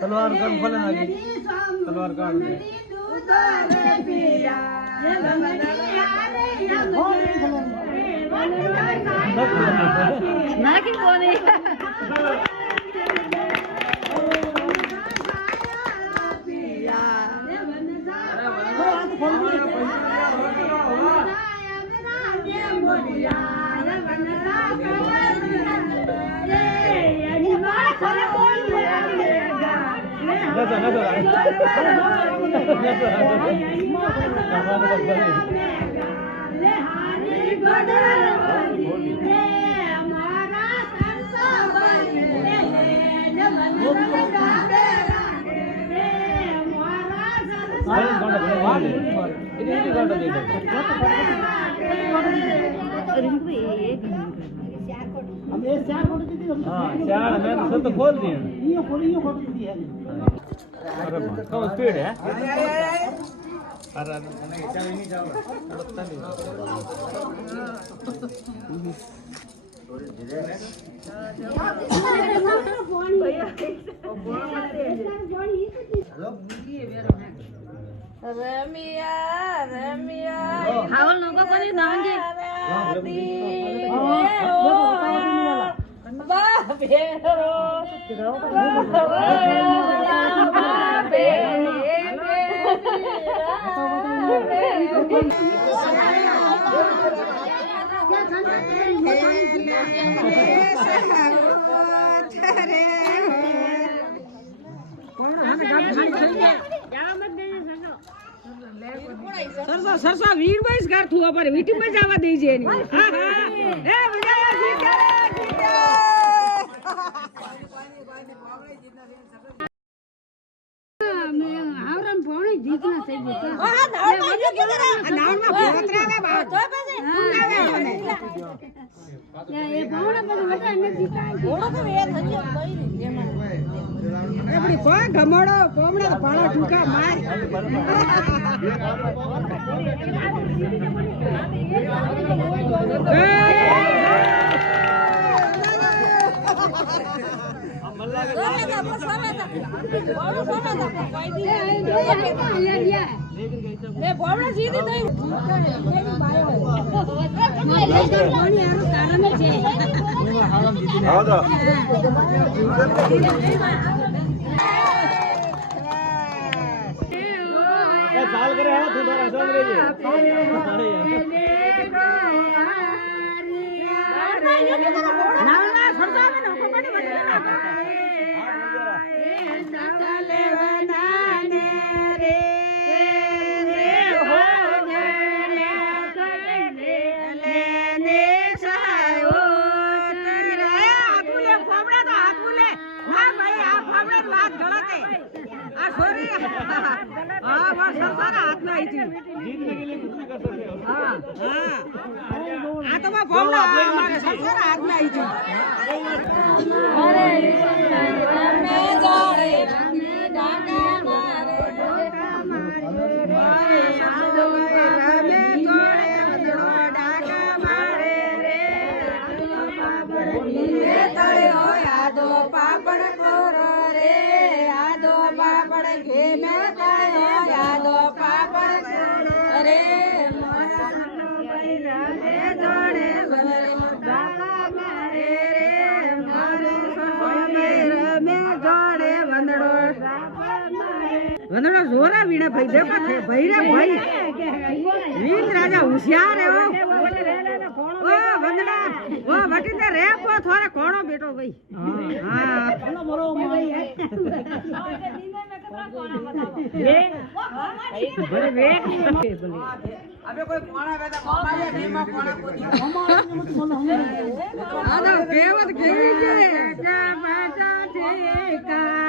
तलवार काट खोले ना तलवार काट दे ना कि कोने तो खोल दिए कम स्पीड है अरे नहीं जाओ रमिया रमिया हावल नको कोणी नांगे સરસો સરસો વીર બસ ઘર થુવા પર મીટિંગ માં જવા દેજે એની હા હા એ બજાયા જીત્યા मैं आवरन पौणी जीतना થઈ ગયો હા નાવમાં જો કેરા નાવમાં ભોતરાવે બા તો પાસે આવે એ પૌણા પર વટા ને જીતા ઘોડો તો એ થજો કઈ એમાં આપડી કો ગમડો કોમડા પાળા ઠુકા માર साल करे है तू दोरा सोन रे जी नावला सरसावे नको पडी बदला सकले वनाने रे हो गले कटले लेने सायो तेरे हाथुले फोमड़ा तो हाथुले हां भाई आ फोमड़ा बात गलत है आ सॉरी हां वो सरसारा हाथ में आई थी जीत के लिए कुछ नहीं कर सकते हो हां हां आ तो वो फोमड़ा हमारे सरसारा हाथ में आई थी अरे मैं जा रे डाका मारे मारे साधु रामे जोड़े वदड़ो डाका मारे रे ये तळे हो यादो पापड़ कोरो रे यादो पापड़ घे में तळे हो यादो पापड़ कोरो रे मारा भाई रामे जोड़े वदड़ो डाका मारे रे मारे साधु रामे जोड़े वदड़ो वंदड़ो जोरा वीणे भाई देखो थे भाई रे भाई वीर राजा होशियार है ओ वंदड़ा ओ बटी ते रे को थोड़ा कोणो बेटो भाई हां चलो मरो ये बड़े वे अबे कोई कोणा बेटा मामा ने भीमा कोणा कोनी आ तो केवत केवी जे का बाटा ठेका